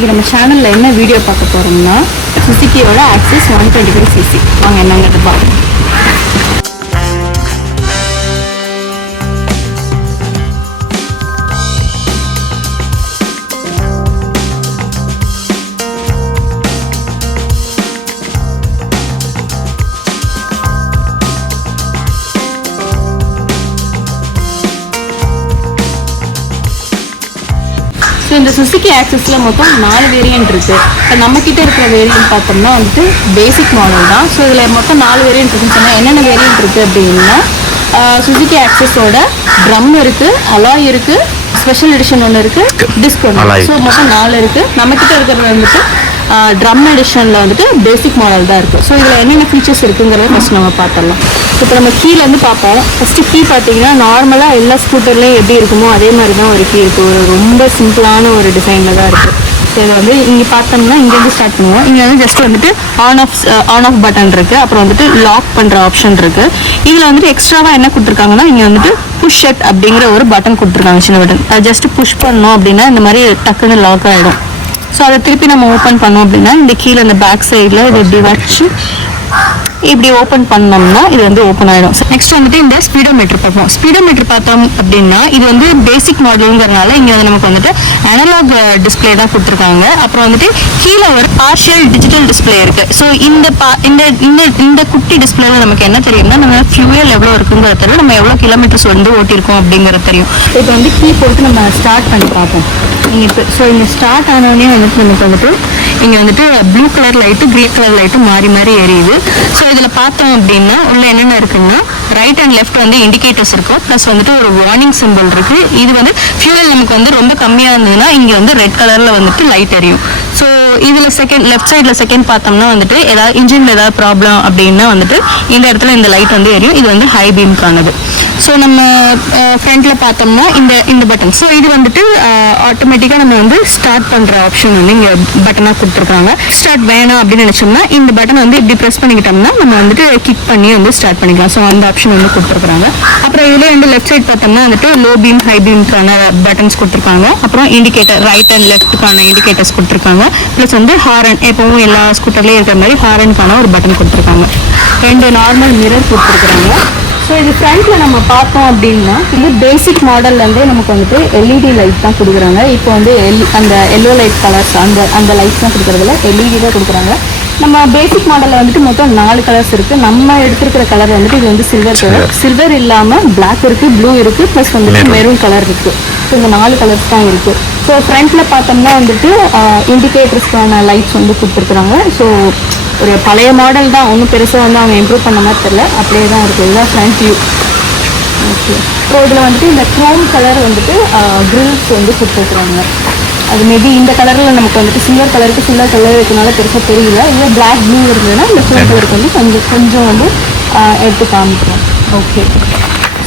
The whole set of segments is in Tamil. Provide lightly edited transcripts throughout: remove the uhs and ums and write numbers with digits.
இன்றைக்கி நம்ம சேனலில் என்ன வீடியோ பார்க்க போகிறோம்னா சுசுக்கியோட ஆக்சஸ் 125cc. வாங்க என்னங்கிறது பார்க்கலாம். ஸோ இந்த சுசுக்கி ஆக்சஸில் மொத்தம் 4 வேரியன்ட் இருக்குது. இப்போ நம்மக்கிட்ட இருக்கிற வேரியன்ட் பார்த்தோம்னா வந்துட்டு பேசிக் மாடல் தான். ஸோ இதில் மொத்தம் 4 வேரியன்ட் இருக்குன்னு சொன்னால் என்னென்ன வேரியன்ட் இருக்குது அப்படின்னா சுசுக்கி ஆக்சஸோட ட்ரம் இருக்குது, அலாய் இருக்குது, ஸ்பெஷல் எடிஷன் ஒன்று இருக்குது, டிஸ்க் ஒன்று. ஸோ மொத்தம் 4 இருக்குது. நம்மக்கிட்ட இருக்கிறது வந்துட்டு ட்ரம் எடிஷனில் வந்துட்டு பேசிக் மாடல் தான் இருக்குது. ஸோ இதில் என்னென்ன ஃபீச்சர்ஸ் இருக்குங்கிறத ஃபஸ்ட் நம்ம பார்த்துடலாம். இப்போ நம்ம கீழேருந்து பார்ப்போம். ஃபஸ்ட்டு கீ பார்த்தீங்கன்னா நார்மலாக எல்லா ஸ்கூட்டர்லேயும் எப்படி இருக்குமோ அதே மாதிரி தான் ஒரு கீ இருக்குது. ஒரு ரொம்ப சிம்பிளான ஒரு டிசைனில் தான் இருக்குது. ஸோ இதை வந்து இங்கே பார்த்தோம்னா இங்கேருந்து ஸ்டார்ட் பண்ணுவோம். இங்கே வந்து ஜஸ்ட் வந்துட்டு ஆன் ஆஃப் பட்டன் இருக்குது. அப்புறம் வந்துட்டு லாக் பண்ணுற ஆப்ஷன் இருக்குது. இதில் வந்துட்டு எக்ஸ்ட்ராவாக என்ன கொடுத்துருக்காங்கன்னா இங்கே வந்துட்டு புஷ் ஷட் அப்படிங்கிற ஒரு பட்டன் கொடுத்துருக்காங்க, சின்ன பட்டன். அது ஜஸ்ட் புஷ் பண்ணோம் அப்படின்னா இந்த மாதிரி டக்குன்னு லாக் ஆகிடும். ஸோ அதை திருப்பி நம்ம ஓப்பன் பண்ணோம் அப்படின்னா இந்த கீழே இந்த பேக் சைடில் இதை இப்படி வச்சு இப்படி ஓப்பன் பண்ணோம்னா இது வந்து ஓப்பன் ஆகிடும். நெக்ஸ்ட் வந்துட்டு இந்த ஸ்பீடோமீட்டர் பார்ப்போம். ஸ்பீடோமீட்டர் பார்த்தோம் அப்படின்னா இது வந்து பேசிக் மாடலுங்கிறதுனால இங்கே வந்து நமக்கு வந்துட்டு அனலாக் டிஸ்பிளே தான் கொடுத்துருக்காங்க. அப்புறம் வந்துட்டு கீழே ஒரு பார்ஷியல் டிஜிட்டல் டிஸ்பிளே இருக்குது. ஸோ இந்த குட்டி டிஸ்பிளேல நமக்கு என்ன தெரியும்னா நம்ம ஃபியூயல் எவ்வளோ இருக்குங்கிறது தெரியும், நம்ம எவ்வளோ கிலோமீட்டர்ஸ் வந்து ஓட்டியிருக்கோம் அப்படிங்கிறது தெரியும். இப்போ வந்து கீ போட்டு நம்ம ஸ்டார்ட் பண்ணி பார்ப்போம். ஸோ இங்கே ஸ்டார்ட் ஆனோடனே வந்துட்டு நமக்கு வந்துட்டு இங்கே வந்துட்டு blue colour light green colour light மாறி மாறி எரியுது. ஸோ இதில் பார்த்தோம் அப்படின்னா உள்ள என்னென்ன இருக்குன்னா ரைட் அண்ட் லெஃப்ட் வந்து இண்டிகேட்டர்ஸ் இருக்கும், ப்ளஸ் வந்துட்டு ஒரு வார்னிங் சிம்பிள் இருக்குது. இது வந்து ஃபியூயல் நமக்கு வந்து ரொம்ப கம்மியாக இருந்ததுன்னா இங்கே வந்து ரெட் கலரில் வந்துட்டு லைட் எரியும். ஸோ இதில் லெஃப்ட் சைடில் செகண்ட் பார்த்தோம்னா வந்துட்டு ஏதாவது இன்ஜினில் ஏதாவது ப்ராப்ளம் அப்படின்னா வந்துட்டு இந்த இடத்துல இந்த லைட் வந்து எரியும். இது வந்து ஹை பீம்கானது. ஸோ நம்ம ஃப்ரண்ட்டில் பார்த்தோம்னா இந்த பட்டன். ஸோ இது வந்துட்டு ஆட்டோமேட்டிக்காக நம்ம வந்து ஸ்டார்ட் பண்ணுற ஆப்ஷன் வந்து இங்கே பட்டனாக கொடுத்துருக்காங்க. ஸ்டார்ட் வேணாம் அப்படின்னு நினச்சோம்னா இந்த பட்டன் வந்து இப்படி ப்ரெஸ் பண்ணிக்கிட்டோம்னா நம்ம வந்துட்டு கிக் பண்ணி வந்து ஸ்டார்ட் பண்ணிக்கலாம். ஸோ அந்த ஆப்ஷன் வந்து கொடுத்துருக்காங்க. அப்புறம் இதுலேயே வந்து லெஃப்ட் சைட் பார்த்தோம்னா வந்துட்டு லோ பீம் ஹை பீம்க்கான பட்டன்ஸ் கொடுத்துருக்காங்க. அப்புறம் இண்டிகேட்டர் ரைட் அண்ட் லெஃப்ட்டுக்கான இண்டிகேட்டர்ஸ் கொடுத்துருக்காங்க. ப்ளஸ் வந்து ஹாரன் எப்பவும் எல்லா ஸ்கூட்டர்லேயும் இருக்கிற மாதிரி ஹாரனுக்கான ஒரு பட்டன் கொடுத்துருக்காங்க. 2 நார்மல் மிரர் கொடுத்துருக்குறாங்க. ஸோ இது ஃப்ரண்ட்டில் நம்ம பார்த்தோம் அப்படின்னா இது பேசிக் மாடல்லேருந்தே நமக்கு வந்துட்டு எல்இடி லைட் தான் கொடுக்குறாங்க. இப்போ வந்து அந்த எல்லோ லைட் கலர்ஸ் அந்த லைட்ஸ் தான் கொடுக்குறதுல எல்இடி தான் கொடுக்குறாங்க. நம்ம பேசிக் மாடலில் வந்துட்டு மொத்தம் 4 கலர்ஸ் இருக்குது. நம்ம எடுத்துருக்கிற கலர் வந்துட்டு இது வந்து சில்வர் கலர். சில்வர் இல்லாமல் பிளாக் இருக்குது, ப்ளூ இருக்குது, ப்ளஸ் வந்துட்டு மெரூன் கலர் இருக்குது. ஸோ இந்த 4 கலர்ஸ் தான் இருக்குது. ஸோ ஃப்ரண்ட்டில் பார்த்தோம்னா வந்துட்டு இண்டிகேட்டர்ஸ்க்கான லைட்ஸ் வந்து கொடுத்துருக்குறாங்க. ஸோ ஒரு பழைய மாடல் தான், ஒன்றும் பெருசாக வந்து அவங்க இம்ப்ரூவ் பண்ண மாதிரி தெரியல, அப்படியே தான் இருக்குது. இதுதான் ஃப்ரண்ட் வியூ. ஓகே. ஸோ இதில் வந்துட்டு இந்த க்ரோம் கலர் வந்துட்டு கிரில்ஸ் வந்து கொடுத்துருக்குறாங்க. அது மேபி இந்த கலரில் நமக்கு வந்துட்டு சில்வர் கலர் இருக்கனால பெருசாக தெரியல. இல்லை பிளாக் ப்ளூ இருந்ததுன்னா இந்த சில்வர் கலருக்கு வந்து கொஞ்சம் வந்து எடுத்து காமிக்கிறோம். ஓகே.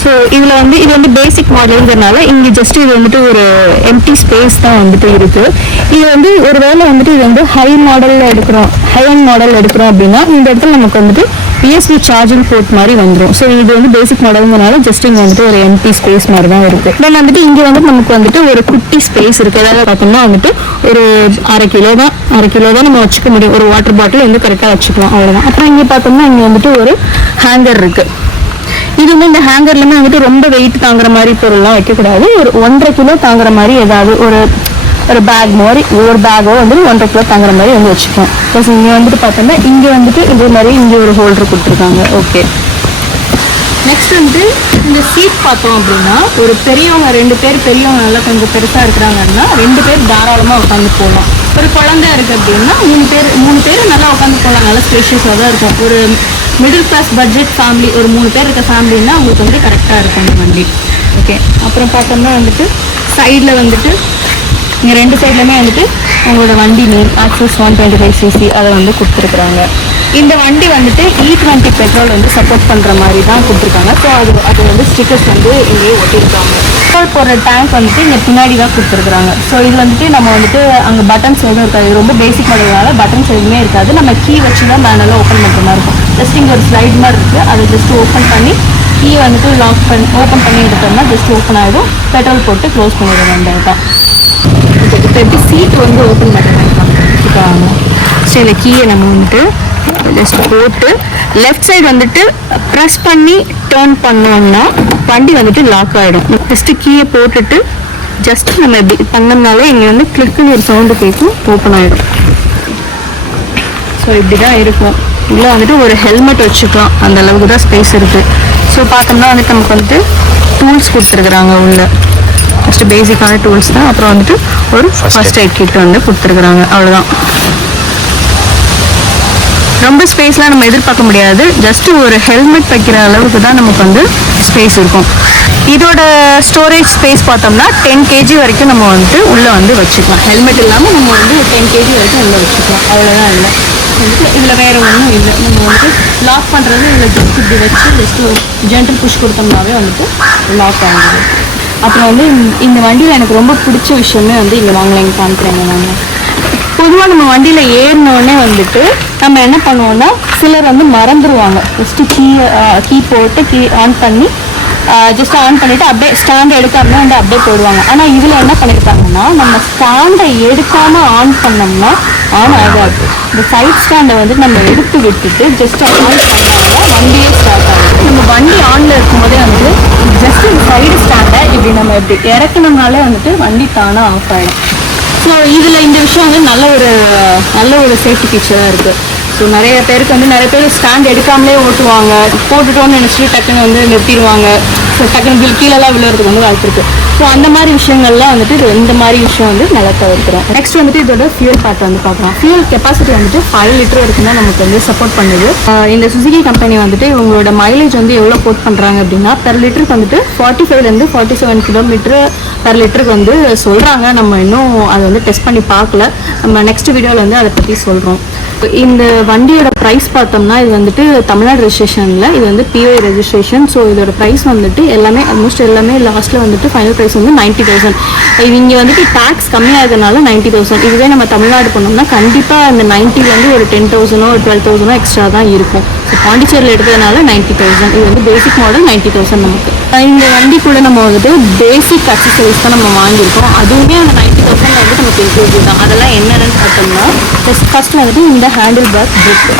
ஸோ இது வந்து பேசிக் மாடலுங்கிறதுனால இங்கே ஜஸ்ட் இது வந்துட்டு ஒரு எம்டி ஸ்பேஸ் தான் வந்துட்டு இருக்குது. இது வந்து ஒரு வேளை வந்துட்டு இது வந்து ஹை அண்ட் மாடல் எடுக்கிறோம் அப்படின்னா இந்த இடத்துல நமக்கு வந்துட்டு யூஎஸ்பி சார்ஜிங் போர்ட் மாதிரி வந்துடும். ஸோ இது வந்து பேசிக் மாடலுங்கிறனால ஜஸ்ட் இங்கே வந்துட்டு ஒரு எம்டி ஸ்பேஸ் மாதிரி தான் இருக்குது. தென் வந்துட்டு இங்கே வந்து நமக்கு வந்துட்டு ஒரு குட்டி ஸ்பேஸ் இருக்குது. அதாவது பார்த்தோம்னா வந்துட்டு ஒரு அரை கிலோ தான் நம்ம வச்சுக்க முடியும். ஒரு வாட்டர் பாட்டில் வந்து கரெக்டாக வச்சுக்கலாம், அவ்வளோதான். அப்புறம் இங்கே பார்த்தோம்னா இங்கே வந்துட்டு ஒரு ஹேங்கர் இருக்குது. இது வந்து இந்த ஹேங்கர்லையுமே வந்துட்டு ரொம்ப வெயிட் தாங்குற மாதிரி பொருள்லாம் வைக்கக்கூடாது. ஒரு 1.5 கிலோ தாங்குற மாதிரி ஏதாவது ஒரு பேக் மாதிரி ஒரு பேக்கோ வந்து 1.5 கிலோ தாங்குற மாதிரி வந்து வச்சுக்கலாம். ப்ளஸ் இங்கே வந்துட்டு பார்த்தோம்னா இங்கே வந்துட்டு இதே மாதிரி இங்கே ஒரு ஹோல்டர் கொடுத்துருக்காங்க. ஓகே. நெக்ஸ்ட் வந்து இந்த சீட் பார்த்தோம் அப்படின்னா ஒரு பெரியவங்க 2 பேர் பெரியவங்க நல்லா கொஞ்சம் பெருசாக இருக்கிறாங்கன்னா 2 பேர் தாராளமாக உட்காந்து போகலாம். ஒரு குழந்தை இருக்குது அப்படின்னா 3 பேர் நல்லா உட்காந்து போகலாம். நல்லா ஸ்பேஷியஸாக தான் இருக்கும். ஒரு மிடில் கிளாஸ் பட்ஜெட் ஃபேமிலி, ஒரு 3 பேர் இருக்க ஃபேமிலின்னா அவங்களுக்கு வந்து கரெக்டாக இருக்கும் இந்த வண்டி. ஓகே. அப்புறம் பார்த்தோம்னா வந்துட்டு சைடில் வந்துட்டு இங்கே 2 சைட்லையுமே வந்துட்டு அவங்களோட வண்டி நேம் ஆக்சஸ் 125cc அதை வந்து கொடுத்துருக்குறாங்க. இந்த வண்டி வந்துட்டு E20 பெட்ரோல் வந்து சப்போர்ட் பண்ணுற மாதிரி தான் கொடுத்துருக்காங்க. ஸோ அது வந்து ஸ்டிக்கர்ஸ் வந்து இங்கேயே ஒட்டியிருக்காங்க. பெட்ரோல் போடுற டேங்க் வந்துட்டு இங்கே பின்னாடி தான் கொடுத்துருக்குறாங்க. ஸோ இது வந்துட்டு நம்ம வந்துட்டு அங்கே பட்டன்ஸ் எதுவும் இருக்காது. ரொம்ப பேசிக் மாடல்னால பட்டன்ஸ் எதுவுமே இருக்காது. நம்ம கீ வச்சு தான் மேனெல்லாம் ஓப்பன் பண்ணுற மாதிரி இருக்கும். ஜஸ்ட் இங்கே ஒரு ஸ்லைட் மாதிரி இருக்குது. அதை ஜஸ்ட் ஓப்பன் பண்ணி கீ வந்துட்டு ஓப்பன் பண்ணி எடுத்தோம்னா ஜஸ்ட் ஓப்பன் ஆகிடும். பெட்ரோல் போட்டு க்ளோஸ் பண்ணிடுவோம். அந்த தான் இப்போ எப்படி சீட் வந்து ஓப்பன் பண்ணுறாங்க. ஸோ இந்த கீயை நம்ம வந்துட்டு ஜஸ்ட் போட்டு லெஃப்ட் சைடு வந்துட்டு ப்ரெஸ் பண்ணி டேர்ன் பண்ணோம்னா வண்டி வந்துட்டு லாக் ஆகிடும். ஃபஸ்ட்டு கீயை போட்டுட்டு ஜஸ்ட் நம்ம எப்படி பண்ணோம்னாலே இங்கே வந்து கிளிக்குன்னு ஒரு சவுண்டு கேட்கும், ஓப்பன் ஆகிடும். ஸோ இப்படி தான் இருக்கும். உள்ளே வந்துட்டு ஒரு ஹெல்மெட் வச்சுக்கலாம், அந்த அளவுக்கு தான் ஸ்பேஸ் இருக்குது. ஸோ பார்த்தோம்னா வந்துட்டு நமக்கு வந்துட்டு டூல்ஸ் கொடுத்துருக்குறாங்க உள்ள. ஃபஸ்ட்டு பேசிக்கான டூல்ஸ் தான். அப்புறம் வந்துட்டு ஒரு ஃபர்ஸ்ட் எய்ட் கிட் வந்து கொடுத்துருக்குறாங்க, அவ்வளோதான். ரொம்ப ஸ்பேஸ்லாம் நம்ம எதிர்பார்க்க முடியாது. ஜஸ்ட் ஒரு ஹெல்மெட் வைக்கிற அளவுக்கு தான் நமக்கு வந்து ஸ்பேஸ் இருக்கும். இதோட ஸ்டோரேஜ் ஸ்பேஸ் பார்த்தோம்னா 10 kg வரைக்கும் நம்ம வந்துட்டு உள்ளே வந்து வச்சுக்கலாம். ஹெல்மெட் இல்லாமல் நம்ம வந்து 10 kg வரைக்கும் உள்ளே வச்சுக்கலாம், அவ்வளோதான். இல்லை வந்துட்டு இதில் வேறு ஒன்றும் இல்லை. நம்ம வந்துட்டு லாக் பண்ணுறது இதில் ஜஸ்ட் இப்படி வச்சு ஜஸ்ட் ஒரு ஜென்டல் புஷ் கொடுத்தோம்னாவே வந்துட்டு லாக் ஆகிடுது. அப்புறம் வந்து இந்த வண்டியில் எனக்கு ரொம்ப பிடிச்ச விஷயமே வந்து இங்கே வாங்கலைங்க காமிக்கிறேங்க. நாங்கள் பொதுவாக நம்ம வண்டியில் ஏறினோடனே வந்துட்டு நம்ம என்ன பண்ணுவோம்னா சிலர் வந்து மறந்துடுவாங்க. ஃபஸ்ட்டு கீ போட்டு கீ ஆன் பண்ணி ஜஸ்ட் ஆன் பண்ணிவிட்டு அப்படியே ஸ்டாண்டை எடுக்காமல் வந்து அப்படியே போடுவாங்க. ஆனால் இதில் என்ன பண்ணியிருக்காங்கன்னா நம்ம ஸ்டாண்டை எடுக்காமல் ஆன் பண்ணோம்னா ஆன் ஆகாது. இந்த சைட் ஸ்டாண்டை வந்து நம்ம எடுத்து விட்டுட்டு ஜஸ்ட் ஆன் பண்ணாதான் வண்டியே ஸ்டார்ட் ஆகும். நம்ம வண்டி ஆனில் இருக்கும்போதே வந்து ஜஸ்ட் இந்த சைடு ஸ்டாண்டை இப்படி நம்ம இப்படி இறக்கணும்னாலே வந்துட்டு வண்டி தானாக ஆஃப் ஆகிடும். ஸோ இதில் இந்த விஷயம் வந்து நல்ல ஒரு சேஃப்டி ஃபீச்சராக இருக்குது. ஸோ நிறைய பேருக்கு வந்து நிறைய பேர் ஸ்டாண்ட் எடுக்காமலே ஓட்டுவாங்க, போட்டுட்டோன்னு நினச்சிட்டு டக்குன்னு வந்து நிறுத்திடுவாங்க. ஸோ டக்குன்னு கீழெல்லாம் விழுறதுக்கு வந்து வாய்ப்பு இருக்குது. ஸோ அந்த மாதிரி விஷயங்கள்லாம் வந்துட்டு இது இந்த மாதிரி விஷயம் வந்து நல்லா தவிர்க்கிறோம். நெக்ஸ்ட் வந்துட்டு இதோட ஃபியூல் பார்ட் வந்து பார்க்கலாம். ஃபியூல் கெப்பாசிட்டி வந்துட்டு 5 லிட்டர் வரைக்கும் தான் நமக்கு வந்து சப்போர்ட் பண்ணுது. இந்த சுசுகி கம்பெனி வந்துட்டு இவங்களோட மைலேஜ் வந்து எவ்வளோ கோட் பண்ணுறாங்க அப்படின்னா பெர் லிட்டருக்கு வந்துட்டு 45 47 கிலோமீட்டர் பெர் லிட்டருக்கு வந்து சொல்கிறாங்க. நம்ம இன்னும் அதை வந்து டெஸ்ட் பண்ணி பார்க்கல. நம்ம நெக்ஸ்ட் வீடியோவில் வந்து அதை பற்றி சொல்கிறோம். இந்த வண்டியோட ப்ரைஸ் பார்த்தோம்னா இது வந்துட்டு தமிழ்நாடு ரெஜிஸ்ட்ரேஷனில் இது வந்து பிஓஐ ரெஜிஸ்ட்ரேஷன். ஸோ இதோட ப்ரைஸ் வந்துட்டு எல்லாமே ஆல்மோஸ்ட் எல்லாமே லாஸ்ட்டில் வந்துட்டு ஃபைனல் ப்ரைஸ் வந்து 90,000. இங்கே வந்துட்டு டேக்ஸ் கம்மியாகிறதுனால 90,000. இதுவே நம்ம தமிழ்நாடு போனோம்னா கண்டிப்பாக அந்த 90லேருந்து ஒரு 10,000 ஒரு 12,000 எக்ஸ்ட்ரா தான் இருக்கும். ஸோ பாண்டிச்சேரியில் எடுத்ததுனால 90,000. இது வந்து பேசிக் மாடல் 90,000 நமக்கு. இந்த வண்டி கூட நம்ம வந்துட்டு பேசிக் அக்சசரிஸ் தான் நம்ம வாங்கியிருக்கோம். அதுவுமே அந்த 90,000 வந்து நமக்கு இன்க்ளூசிவ் தான். அதெல்லாம் என்னென்னு பார்த்தோம்னா ஃபஸ்ட்டு வந்துட்டு இந்த ஹேண்டில் பார் க்ரிப்பு.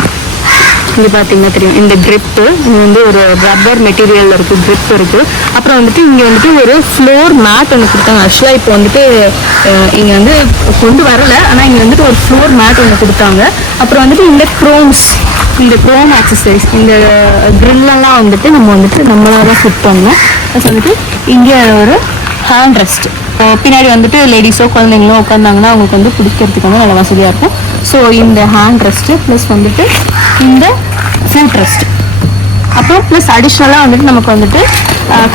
இங்கே பார்த்தீங்கன்னா தெரியும் இந்த க்ரிப்பு. இது வந்து ஒரு ரப்பர் மெட்டீரியலில் இருக்குது, க்ரிப் இருக்குது. அப்புறம் வந்துட்டு இங்கே வந்துட்டு ஒரு ஃப்ளோர் மேட் ஒன்று கொடுத்தாங்க. ஆக்சுவலாக இப்போ வந்துட்டு இங்கே வந்து கொண்டு வரலை, ஆனால் இங்கே வந்துட்டு ஒரு ஃப்ளோர் மேட் ஒன்று கொடுத்தாங்க. அப்புறம் வந்துட்டு இந்த க்ரோம் ஆக்சசரிஸ், இந்த க்ரில்லெல்லாம் வந்துட்டு நம்ம வந்துட்டு நம்மளாக தான் ஃபிட் பண்ணோம். ப்ளஸ் வந்துட்டு இங்கே ஒரு ஹேண்ட் ரெஸ்ட். பின்னாடி வந்துட்டு லேடிஸோ குழந்தைங்களோ உட்காந்தாங்கன்னா அவங்களுக்கு வந்து பிடிக்கிறதுக்கு வந்து நல்ல வசதியாக இருக்கும். ஸோ இந்த ஹேண்ட் ரெஸ்ட்டு ப்ளஸ் வந்துட்டு இந்த ஃபுட் ரெஸ்ட். அப்புறம் ப்ளஸ் அடிஷ்னலாக வந்துட்டு நமக்கு வந்துட்டு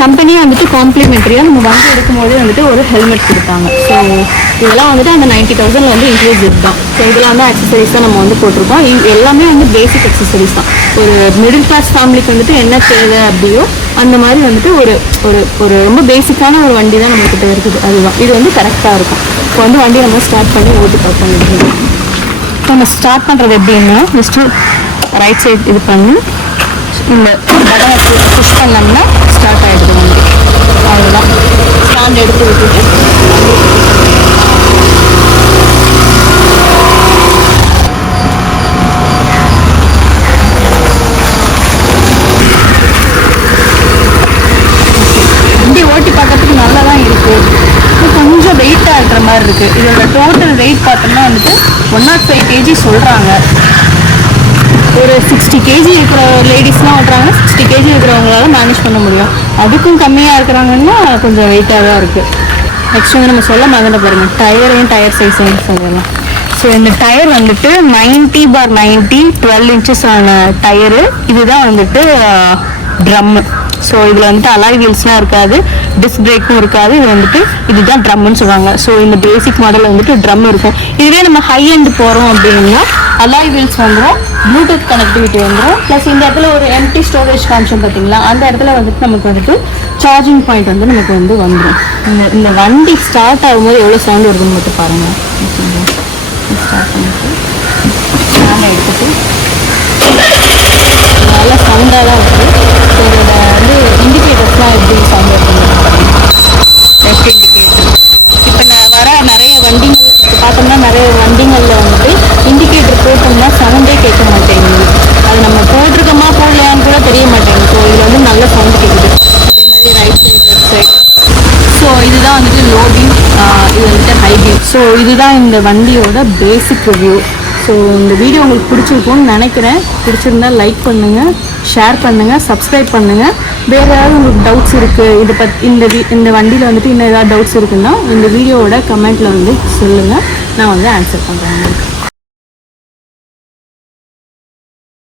கம்பெனியே வந்துட்டு காம்ப்ளிமெண்ட்ரியாக நம்ம வண்டி எடுக்கும்போதே வந்துட்டு ஒரு ஹெல்மெட் கொடுத்தாங்க. ஸோ இதெல்லாம் வந்துட்டு அந்த 90,000 வந்து இன்க்ளூசிவ் தான். ஸோ இதெல்லாம் வந்து அக்சசரிஸ் தான் நம்ம வந்து போட்டிருக்கோம். எல்லாமே வந்து பேசிக் அக்சசரிஸ் தான். ஒரு மிடில் கிளாஸ் ஃபேமிலிக்கு வந்துட்டு என்ன தேவை அப்படியோ அந்த மாதிரி வந்துட்டு ஒரு ஒரு ஒரு ரொம்ப பேசிக்கான ஒரு வண்டி தான் நம்மக்கிட்ட இருக்குது. அதுதான் இது வந்து கரெக்டாக இருக்கும். இப்போ வந்து வண்டி நம்ம ஸ்டார்ட் பண்ணி ஓட்டி பார்ப்போம். இப்போ நம்ம ஸ்டார்ட் பண்ணுறது எப்படின்னா ஜஸ்ட்டு ரைட் சைட் இது பண்ணி இந்த பட்டனை புஷ் பண்ணோம்னா ஸ்டார்ட் ஆகிடுது வண்டி. அவ்வளோதான். ஸ்டாண்ட் எடுத்து விட்டுட்டு வண்டி ஓட்டி பார்க்கறதுக்கு நல்லா தான் இருக்குது. கொஞ்சம் வெயிட்டாக இருக்கிற மாதிரி இருக்குது. இதோட டோட்டல் வெயிட் பார்த்தோம்னா வந்துட்டு 105 kg சொல்கிறாங்க. ஒரு 60 kg இருக்கிற லேடிஸ்லாம் ஓட்டுறாங்க, 60 kg இருக்கிறவங்களால மேனேஜ் பண்ண முடியும். அதுக்கும் கம்மியாக இருக்கிறாங்கன்னா கொஞ்சம் வெயிட்டாக தான் இருக்குது. நெக்ஸ்ட் வந்து நம்ம சொல்ல மறந்துட பாருங்கள், டயர் சைஸுன்னு சொல்லலாம். ஸோ இந்த டயர் வந்துட்டு 90/90 12 inches ஆன டயரு. இதுதான் வந்துட்டு ட்ரம்மு. ஸோ இதில் வந்துட்டு அலாய் வீல்ஸ்லாம் இருக்காது, டிஸ்க் பிரேக்கும் இருக்காது. இது வந்துட்டு இதுதான் ட்ரம்முன்னு சொல்லுவாங்க. ஸோ இந்த பேசிக் மாடலில் வந்துட்டு ட்ரம் இருக்கும். இதுவே நம்ம ஹை எண்ட் போகிறோம் அப்படின்னா அலாய் வீல்ஸ் வந்துடும், ப்ளூடூத் கனெக்டிவிட்டி வந்துடும். ப்ளஸ் இந்த இடத்துல ஒரு எம்டி ஸ்டோரேஜ் காமிச்சோம் பார்த்தீங்களா, அந்த இடத்துல வந்துட்டு நமக்கு வந்துட்டு சார்ஜிங் பாயிண்ட் வந்து நமக்கு வந்து வந்துடும். இந்த வண்டி ஸ்டார்ட் ஆகும்போது எவ்வளோ சவுண்ட் வருதுன்னு மட்டும் பாருங்கள். ஸ்டார்ட் பண்ணிட்டு ஸ்டாண்டை எடுத்துட்டு நல்லா சவுண்டாக தான் இருக்குது. ஸோ இதோட வந்து இண்டிகேட்டர்ஸ்லாம் எப்படி சவுண்ட் வருதுன்னு லெஃப்ட் இண்டிகேட்டர். இப்போ நான் வர நிறைய ஸோ இதுதான் இந்த வண்டியோட பேசிக் ரிவ்யூ. ஸோ இந்த வீடியோ உங்களுக்கு பிடிச்சிருக்கும்னு நினைக்கிறேன். பிடிச்சிருந்தா லைக் பண்ணுங்கள், ஷேர் பண்ணுங்கள், சப்ஸ்கிரைப் பண்ணுங்கள். வேறு ஏதாவது உங்களுக்கு டவுட்ஸ் இருக்குது இதை இந்த வண்டியில் வந்துட்டு இன்னும் ஏதாவது டவுட்ஸ் இருக்குன்னா இந்த வீடியோவோட கமெண்ட்டில் வந்து சொல்லுங்கள், நான் வந்து ஆன்சர் பண்ணுறேன்.